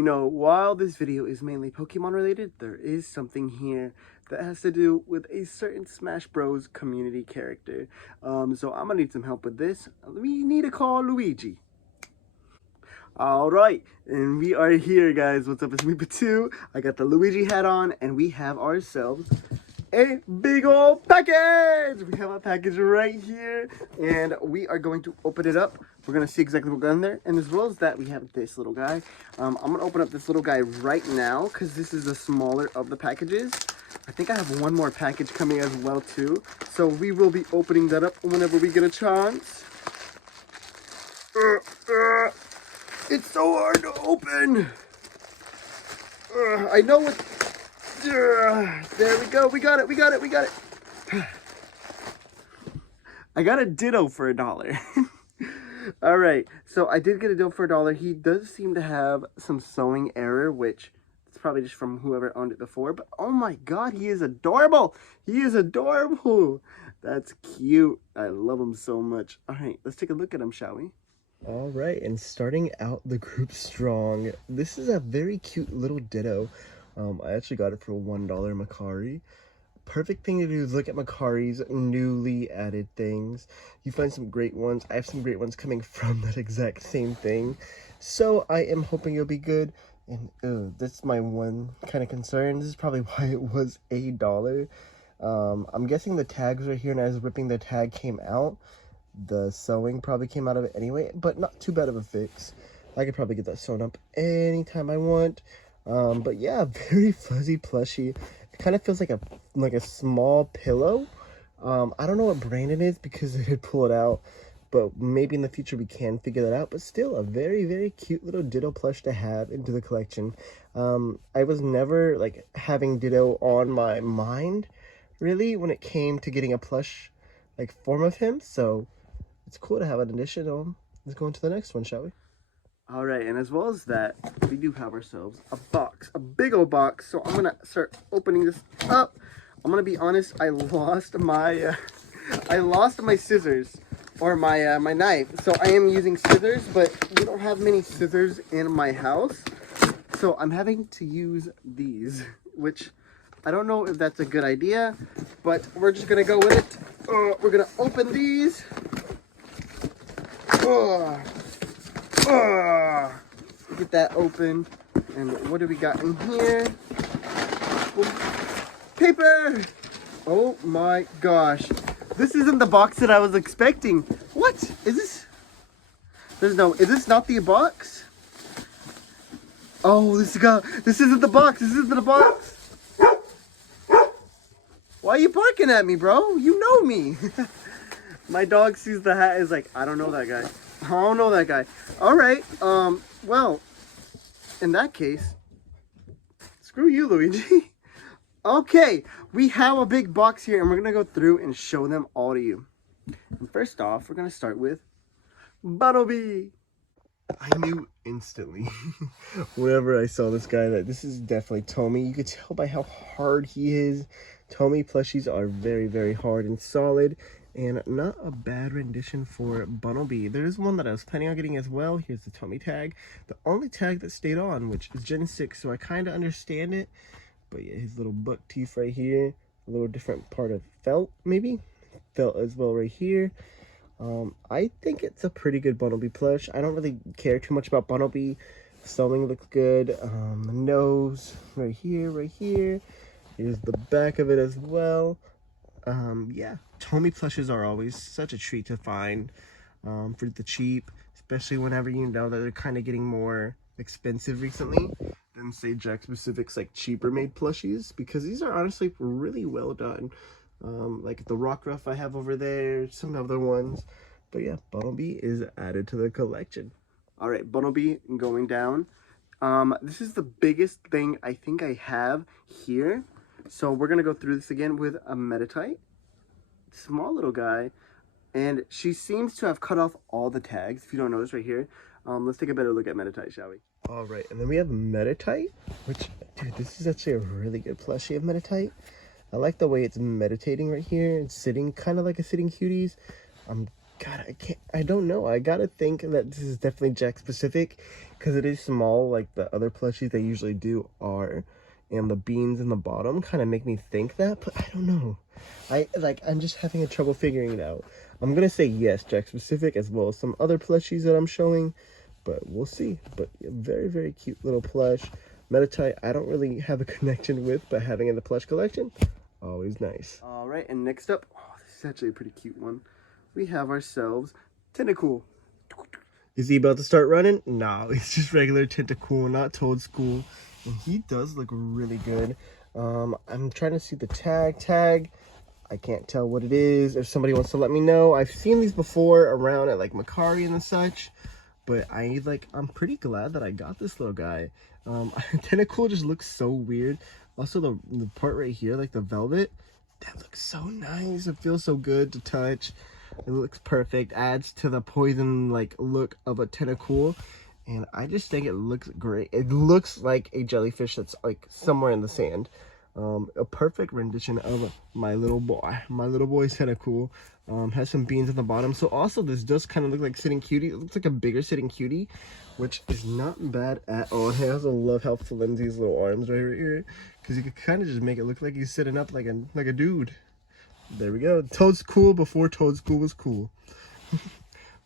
You know, while this video is mainly Pokemon related, there is something here that has to do with a certain Smash Bros. Community character. So I'm gonna need some help with this. We need to call Luigi. Alright, and we are here, guys. What's up, it's me, Patu. I got the Luigi hat on, and we have ourselves a big old package. We have a package right here, and we are going to open it up. We're going to see exactly what's in there, and as well as that, we have this little guy. I'm going to open up this little guy right now, because this is the smaller of the packages. I think I have one more package coming as well, too. So we will be opening that up whenever we get a chance. It's so hard to open. I know what... there we go. We got it. I got a Ditto for $1. All right. So I did get a Ditto for $1. He does seem to have some sewing error, which it's probably just from whoever owned it before. But oh my God, he is adorable. He is adorable. That's cute. I love him so much. All right, let's take a look at him, shall we? All right, and starting out the group strong, this is a very cute little Ditto. I actually got it for $1 Macari. Perfect thing to do is look at Macari's newly added things. You find some great ones. I have some great ones coming from that exact same thing. So I am hoping it'll be good. And that's my one kind of concern. This is probably why it was $1. I'm guessing the tags are here, and as ripping the tag came out, the sewing probably came out of it anyway, but not too bad of a fix. I could probably get that sewn up anytime I want. But yeah, very fuzzy plushie. It kind of feels like a small pillow. I don't know what brand it is because they did pull it out, but maybe in the future we can figure that out. But still, a very, very cute little Ditto plush to have into the collection. I was never like having Ditto on my mind really when it came to getting a plush like form of him, so it's cool to have an addition. Let's go into the next one, shall we? All right, and as well as that, we do have ourselves a box, a big old box. So I'm gonna start opening this up. I'm gonna be honest, I lost my scissors, or my knife. So I am using scissors, but we don't have many scissors in my house. So I'm having to use these, which I don't know if that's a good idea, but we're just gonna go with it. We're gonna open these. Get that open. And what do we got in here? Paper! Oh my gosh. This isn't the box that I was expecting. What? Is this? Is this not the box? Oh, this isn't the box. This isn't the box. Why are you barking at me, bro? You know me. My dog sees the hat, is like, I don't know that guy. I don't know that guy. All right. Well, in that case, screw you, Luigi. Okay, we have a big box here, and we're gonna go through and show them all to you. And first off, we're gonna start with Bumblebee. I knew instantly whenever I saw this guy that this is definitely Tommy. You could tell by how hard he is. Tommy plushies are very, very hard and solid, and not a bad rendition for Bumblebee. There's one that I was planning on getting as well. Here's the Tommy tag. The only tag that stayed on, which is Gen 6, so I kind of understand it. But yeah, his little buck teeth right here. A little different part of felt, maybe? Felt as well right here. I think it's a pretty good Bumblebee plush. I don't really care too much about Bumblebee. Sewing looks good. The nose right here, right here. Here's the back of it as well. Yeah, Tommy plushes are always such a treat to find for the cheap, especially whenever you know that they're kind of getting more expensive recently than, say, Jack Specific's like cheaper made plushies, because these are honestly really well done. Like the Rock Ruff I have over there, some other ones. But yeah, Bumblebee is added to the collection. All right, Bumblebee going down. This is the biggest thing I think I have here. So we're going to go through this again with a Meditite. Small little guy. And she seems to have cut off all the tags, if you don't notice right here. Let's take a better look at Meditite, shall we? All right, and then we have Meditite, which, dude, this is actually a really good plushie of Meditite. I like the way it's meditating right here and sitting kind of like a sitting cuties. I'm God, I don't know. I gotta think that this is definitely Jack specific because it is small like the other plushies they usually do are. And the beans in the bottom kind of make me think that, but I don't know. I'm just having a trouble figuring it out. I'm gonna say yes, Jack specific, as well as some other plushies that I'm showing, but we'll see. But a very, very cute little plush. Meditite, I don't really have a connection with, but having in the plush collection, always nice. All right, and next up, oh, this is actually a pretty cute one. We have ourselves Tentacool. Is he about to start running? No, it's just regular Tentacool, not Toadstool. And he does look really good. I'm trying to see the tag. I can't tell what it is. If somebody wants to let me know. I've seen these before around at like Macari and such. But I'm pretty glad that I got this little guy. Tentacool just looks so weird. Also the part right here, like the velvet, that looks so nice. It feels so good to touch. It looks perfect. Adds to the poison like look of a Tentacool. And I just think it looks great. It looks like a jellyfish that's like somewhere in the sand. A perfect rendition of my little boy. My little boy's Tentacool. Has some beans at the bottom. So also this does kind of look like Sitting Cutie. It looks like a bigger Sitting Cutie, which is not bad at all. I also love how flimsy his little arms right here, because you could kind of just make it look like he's sitting up like a dude. There we go. Toadstool before Toadstool was cool.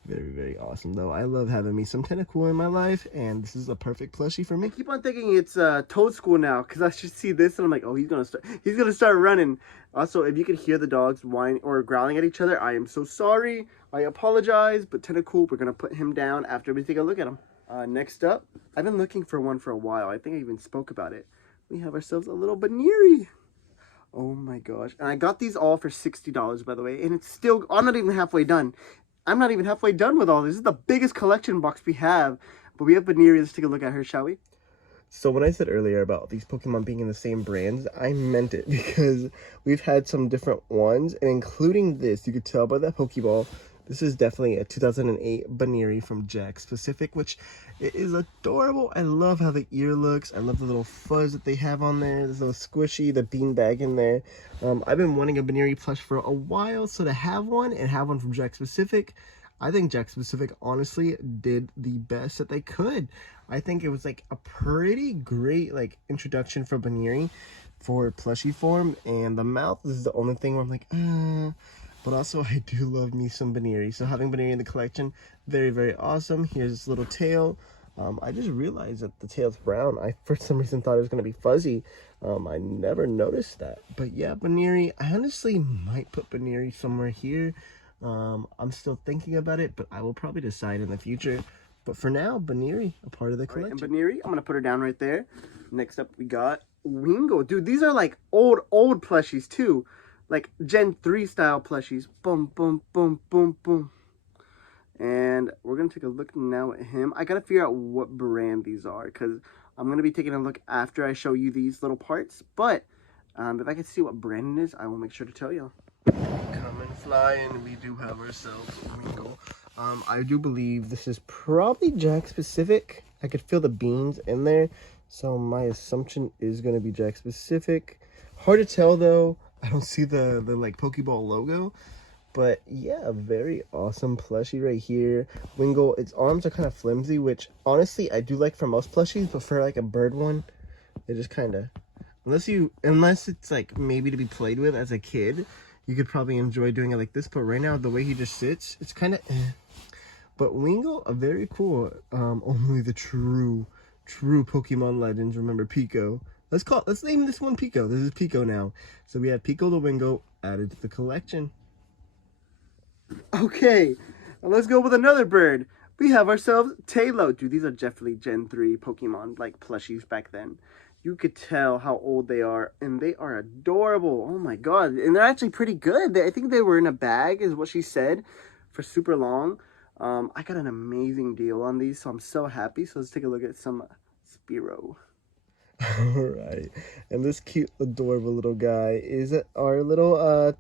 Very, very awesome, though. I love having me some Tentacool in my life, and this is a perfect plushie for me. I keep on thinking it's Toadstool now, because I should see this, and I'm like, oh, he's gonna start running. Also, if you can hear the dogs whining or growling at each other, I am so sorry. I apologize, but Tentacool, we're gonna put him down after we take a look at him. Next up, I've been looking for one for a while. I think I even spoke about it. We have ourselves a little Baneri. Oh my gosh. And I got these all for $60, by the way, and it's still, I'm not even halfway done. I'm not even halfway done with all this. This is the biggest collection box we have. But we have Baneri. Let's take a look at her, shall we? So when I said earlier about these Pokemon being in the same brands, I meant it because we've had some different ones, and including this, you could tell by that Pokeball, this is definitely a 2008 Baneri from Jack Specific, which it is adorable. I love how the ear looks. I love the little fuzz that they have on there. There's a little squishy, the beanbag in there. I've been wanting a Baneri plush for a while, so to have one and have one from Jack Specific, I think Jack Specific honestly did the best that they could. I think it was like a pretty great like introduction for Baneri for plushie form, and the mouth is the only thing where I'm like, But also, I do love me some Baneri. So having Baneri in the collection, very, very awesome. Here's this little tail. I just realized that the tail's brown. I, for some reason, thought it was going to be fuzzy. I never noticed that. But yeah, Baneri, I honestly might put Baneri somewhere here. I'm still thinking about it, but I will probably decide in the future. But for now, Baneri, a part of the collection. Right, and Baneri, I'm going to put her down right there. Next up, we got Wingo. Dude, these are like old plushies, too. Like Gen 3 style plushies. Boom, boom, boom, boom, boom. And we're going to take a look now at him. I got to figure out what brand these are, because I'm going to be taking a look after I show you these little parts. But if I can see what brand it is, I will make sure to tell you. Coming flying, we do have ourselves Wingo. I do believe this is probably Jack Specific. I could feel the beans in there. So my assumption is going to be Jack Specific. Hard to tell, though. I don't see the like Pokeball logo, but yeah, a very awesome plushie right here. Wingo, its arms are kind of flimsy, which honestly I do like for most plushies, but for like a bird one, it just kind of, unless it's like maybe to be played with as a kid, you could probably enjoy doing it like this. But right now, the way he just sits, it's kind of But Wingo, a very cool. Only the true Pokemon legends remember Pico. Let's name this one Pico. This is Pico now. So we have Pico the Wingo added to the collection. Okay, now let's go with another bird. We have ourselves Tailo. Dude, these are definitely Gen 3 Pokemon, like plushies back then. You could tell how old they are, and they are adorable. Oh my god, and they're actually pretty good. I think they were in a bag, is what she said, for super long. I got an amazing deal on these, so I'm so happy. So let's take a look at some Spearow. Alright, and this cute, adorable little guy is our little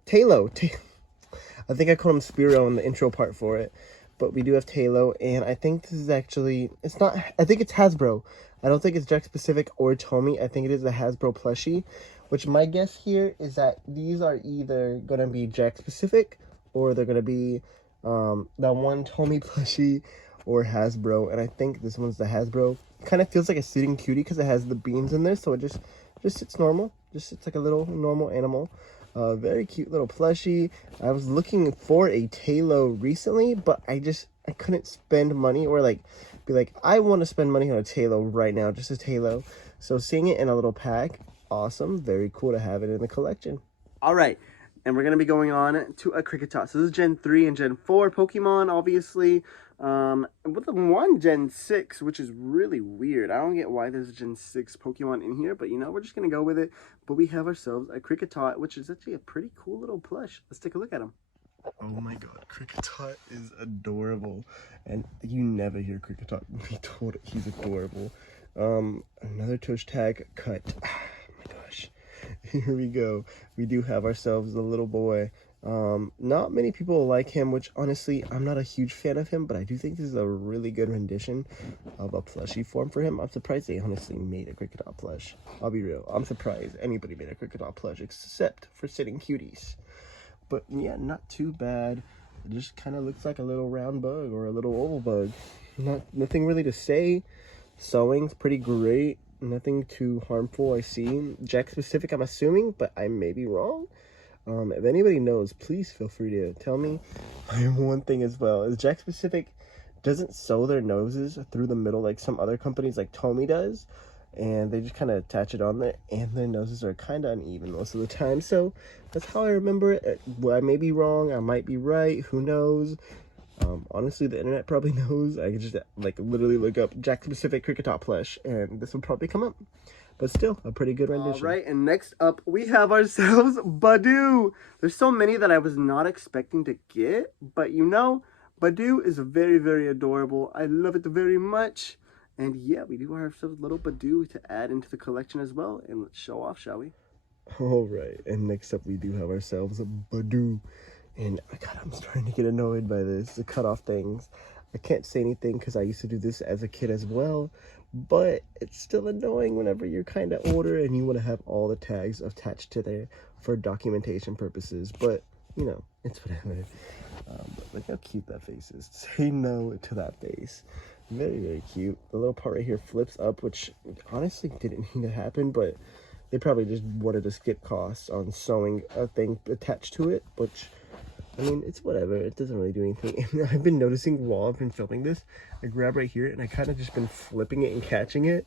Tailo. I think I called him Spearow in the intro part for it, but we do have Tailo, and I think this is actually, it's not, I think it's Hasbro. I don't think it's Jack Specific or Tomy. I think it is a Hasbro plushie, which my guess here is that these are either going to be Jack Specific or they're going to be That one Tommy plushie or Hasbro, and I think this one's the Hasbro. It kind of feels like a sitting cutie because it has the beams in there, so it just sits normal. Just sits like a little normal animal. Very cute little plushie. I was looking for a Talo recently, but I couldn't spend money or like be like, I want to spend money on a Talo right now, just a Talo. So seeing it in a little pack, awesome. Very cool to have it in the collection. All right, and we're going to be going on to a Kricketot. So this is Gen 3 and Gen 4 Pokemon, obviously. With the one Gen 6, which is really weird. I don't get why there's a Gen 6 Pokemon in here, but you know, we're just going to go with it. But we have ourselves a Kricketot, which is actually a pretty cool little plush. Let's take a look at him. Oh my god, Kricketot is adorable. And you never hear Kricketot be told he's adorable. Another touch tag cut. Oh my gosh. Here we go. We do have ourselves a little boy. Not many people like him, which honestly, I'm not a huge fan of him, but I do think this is a really good rendition of a plushie form for him. I'm surprised they honestly made a Kricketot plush. I'll be real. I'm surprised anybody made a Kricketot plush except for sitting cuties. But yeah, not too bad. It just kind of looks like a little round bug or a little oval bug. Nothing really to say. Sewing's pretty great. Nothing too harmful, I see. Jack specific, I'm assuming, but I may be wrong. If anybody knows, please feel free to tell me. One thing as well is Jack specific doesn't sew their noses through the middle like some other companies like Tomy does. And they just kind of attach it on there, and their noses are kind of uneven most of the time. So that's how I remember it. Well, I may be wrong, I might be right, who knows. Honestly, the internet probably knows. I could just like literally look up Jack specific Kricketot plush, and this would probably come up. But still, a pretty good rendition. All right, and next up, we have ourselves Badoo. There's so many that I was not expecting to get, but you know, Badoo is very, very adorable. I love it very much. And yeah, we do have ourselves a little Badoo to add into the collection as well. And let's show off, shall we? All right, and next up, we do have ourselves a Badoo. And God, I'm starting to get annoyed by this, the cutoff things. I can't say anything because I used to do this as a kid as well. But it's still annoying whenever you're kind of older and you want to have all the tags attached to there for documentation purposes. But, you know, it's whatever. But look how cute that face is. Say no to that face. Very, very cute. The little part right here flips up, which honestly didn't need to happen, but they probably just wanted to skip costs on sewing a thing attached to it, which, I mean, it's whatever. It doesn't really do anything. And I've been noticing while I've been filming this, I grab right here and I kind of just been flipping it and catching it.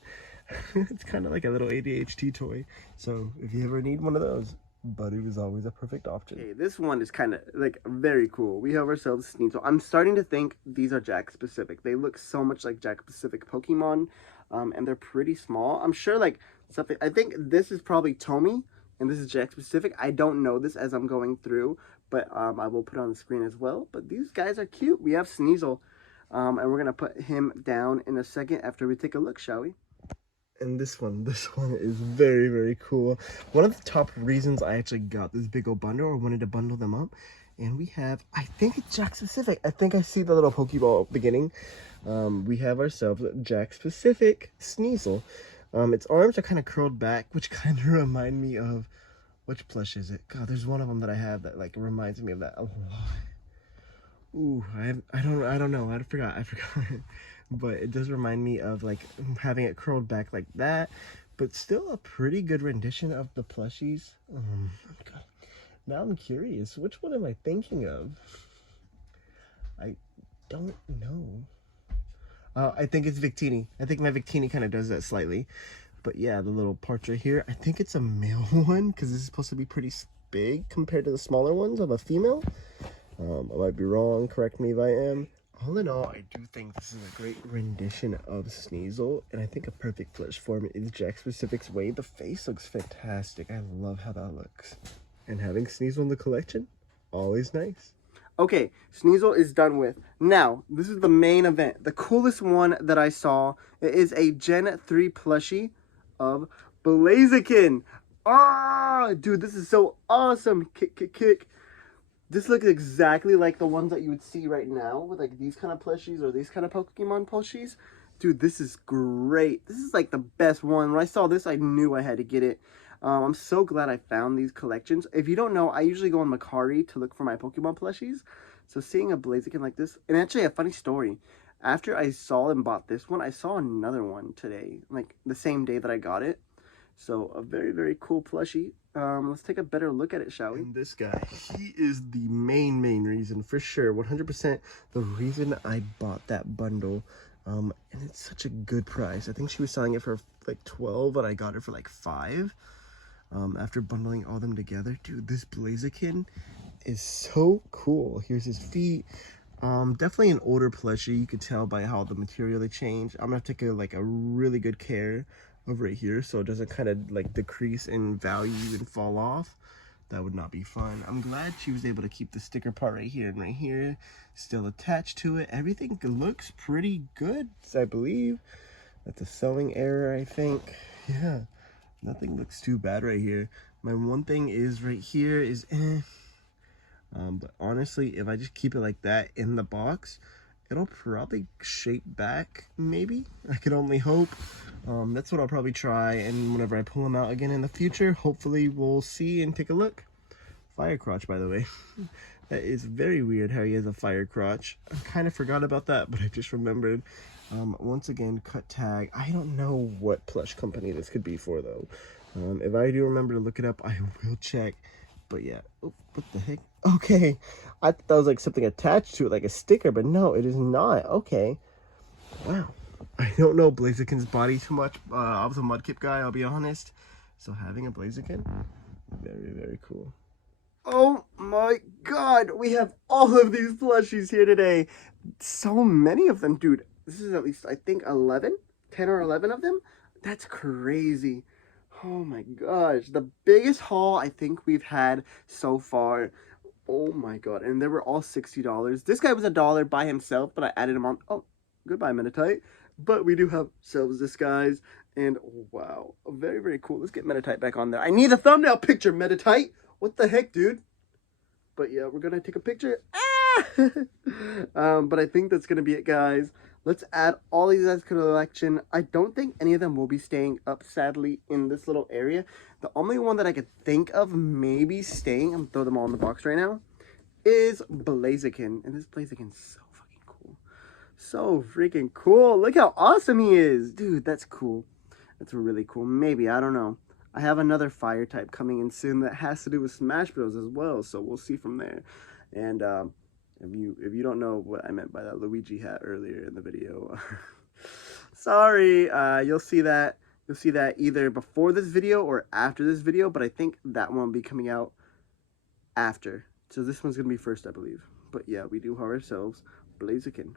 It's kind of like a little ADHD toy. So if you ever need one of those, Badoo is always a perfect option. Okay, this one is kind of like very cool. We have ourselves Sneasel. I'm starting to think these are Jack specific. They look so much like Jack specific Pokemon, and they're pretty small. I'm sure like something. I think this is probably Tomy, and this is Jack specific. I don't know this as I'm going through, but I will put it on the screen as well. But these guys are cute. We have Sneasel, and we're gonna put him down in a second after we take a look, shall we? And this one is very, very cool. One of the top reasons I actually got this big old bundle or wanted to bundle them up. And we have, I think it's Jack specific. I think I see the little Pokeball beginning. We have ourselves Jack specific Sneasel. Its arms are kind of curled back, which kind of remind me of, which plush is it? God, there's one of them that I have that like reminds me of that a lot. Ooh, I don't know. I forgot. But it does remind me of like having it curled back like that, but still a pretty good rendition of the plushies. Okay. Now I'm curious, which one am I thinking of? I don't know. I think it's Victini. I think my Victini kind of does that slightly. But yeah, the little parts right here, I think it's a male one because this is supposed to be pretty big compared to the smaller ones of a female. I might be wrong, correct me if I am. All in all, I do think this is a great rendition of Sneasel, and I think a perfect flesh form is Jack Specific's way. The face looks fantastic. I love how that looks. And having Sneasel in the collection, always nice. Okay, Sneasel is done with. Now, this is the main event. The coolest one that I saw. It is a Gen 3 plushie of Blaziken. Ah, dude, this is so awesome. Kick. This looks exactly like the ones that you would see right now with like these kind of plushies or these kind of Pokemon plushies. Dude, this is great. This is like the best one. When I saw this, I knew I had to get it. I'm so glad I found these collections. If you don't know, I usually go on Macari to look for my Pokemon plushies. So seeing a Blaziken like this, and actually a funny story. After I saw and bought this one, I saw another one today, like the same day that I got it. So a very, very cool plushie. Let's take a better look at it, shall we? And this guy, he is the main reason, for sure, 100% the reason I bought that bundle. And it's such a good price. I think she was selling it for like 12, but I got it for like 5. After bundling all them together. Dude, this Blaziken is so cool. Here's his feet. Definitely an older plushie. You could tell by how the material they changed. I'm gonna take a really good care of right here so it doesn't kind of like decrease in value and fall off. That would not be fun. I'm glad she was able to keep the sticker part right here and right here still attached to it. Everything looks pretty good, I believe. That's a sewing error, I think. Yeah, nothing looks too bad right here. My one thing is right here is but honestly, if I just keep it like that in the box, it'll probably shape back, maybe. I can only hope. That's what I'll probably try, and whenever I pull them out again in the future, hopefully we'll see and take a look. Fire crotch, by the way. That is very weird how he has a fire crotch. I kind of forgot about that, but I just remembered. Once again, cut tag. I don't know what plush company this could be for, though. If I do remember to look it up, I will check. But yeah, oh, what the heck? Okay, I thought that was like something attached to it, like a sticker, but no, it is not. Okay, wow. I don't know Blaziken's body too much. I was a Mudkip guy, I'll be honest. So having a Blaziken, very cool. Oh my god, we have all of these plushies here today. So many of them, dude. This is at least, I think, 10 or 11 of them. That's crazy. Oh my gosh, the biggest haul I think we've had so far. Oh my god, and they were all $60. This guy was $1 by himself, but I added him on. Oh, goodbye, Meditite. But we do have Shelves Disguise, and wow, very cool. Let's get Meditite back on there. I need a thumbnail picture, Meditite. What the heck, dude? But yeah, we're gonna take a picture. But I think that's gonna be it, guys. Let's add all these guys to the collection. I don't think any of them will be staying up, sadly, in this little area. The only one that I could think of maybe staying, I'm gonna throw them all in the box right now, is Blaziken. And this Blaziken's so fucking cool. So freaking cool. Look how awesome he is. Dude, that's cool. That's really cool. Maybe, I don't know. I have another fire type coming in soon that has to do with Smash Bros as well, so we'll see from there. And if you don't know what I meant by that Luigi hat earlier in the video, sorry. You'll see that either before this video or after this video, but I think that one will be coming out after. So this one's gonna be first, I believe. But yeah, we do have ourselves Blaziken.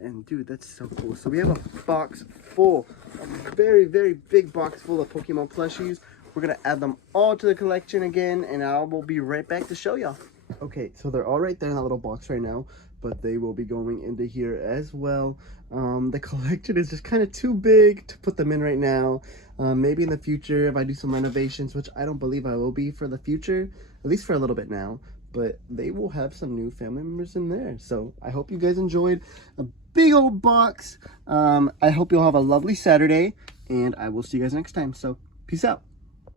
And dude, that's so cool. So we have a box full, a very big box full of Pokemon plushies. We're gonna add them all to the collection again, and I will be right back to show y'all. Okay, so they're all right there in that little box right now, but they will be going into here as well. The collection is just kind of too big to put them in right now. Maybe in the future, if I do some renovations, which I don't believe I will be for the future, at least for a little bit now, but they will have some new family members in there. So I hope you guys enjoyed a big old box. I hope you'll have a lovely Saturday, and I will see you guys next time. So peace out.